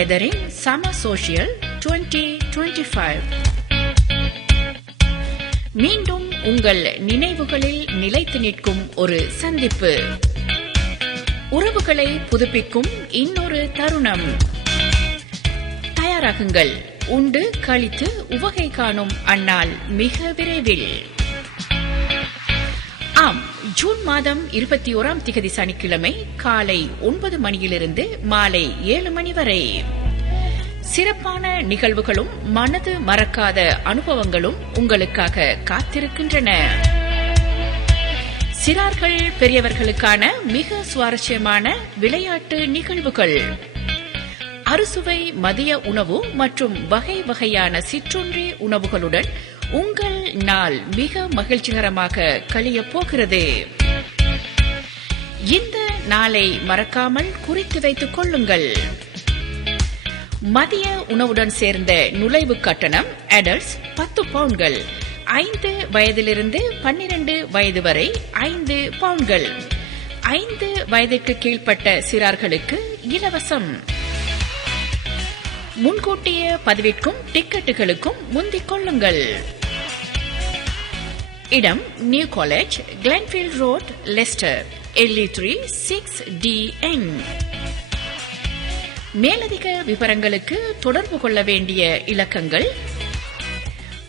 Gathering Summer Social 2025. மீண்டும் உங்கள் நினைவுகளில் நிலைத்து நிற்கும் ஒரு சந்திப்பு, உறவுகளை புதுப்பிக்கும் இன்னொரு தருணம். தயாராகுங்கள், உண்டு கழித்து உவகை காணும் அந்நாள் மிக விரைவில். ஆம், ஜூன் மாதம் 21 சனிக்கிழமை காலை 9 மணியிலிருந்து மாலை 7 மணி வரை சிறப்பான நிகழ்வுகளும் மனது மறக்காத அனுபவங்களும் உங்களுக்காக காத்திருக்கின்றன. சிறார்கள் பெரியவர்களுக்கான மிக சுவாரஸ்யமான விளையாட்டு நிகழ்வுகள், அறுசுவை மதிய உணவு மற்றும் வகை வகையான சிற்றுண்டி உணவுகளுடன் உங்கள் நாள் மிக மகிழ்ச்சிகரமாக கழியப் போகிறது. இந்த நாளை மறக்காமல் குறித்து வைத்துக் கொள்ளுங்கள். மதிய உணவுடன் சேர்ந்த நுழைவு கட்டணம் அடல்ட்ஸ் 10 பவுண்ட்கள், 5 வயதிலிருந்து 12 வயது வரை 5 பவுண்ட்கள், 5 வயதிற்கு கீழ்ப்பட்ட சிறார்களுக்கு இலவசம். முன்கூட்டிய பதிவிற்கும் டிக்கெட்டுகளுக்கும் முந்திக் கொள்ளுங்கள். இடம் நியூ காலேஜ், கிளென்ஃபீல்ட் ரோட், லெஸ்டர், LE3 6DN. மேலதிக விவரங்களுக்கு தொடர்பு கொள்ள வேண்டிய இலக்கங்கள்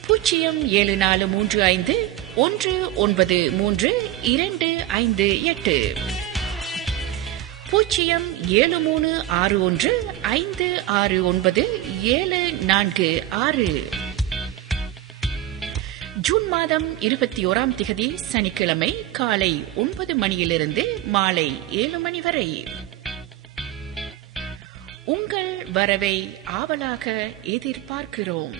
07435193 258, 0736156974. ஜூன் மாதம் 21 சனிக்கிழமை காலை 9 மணியிலிருந்து மாலை 7 மணி வரை. உங்கள் வரவை ஆவலாக எதிர்பார்க்கிறோம்.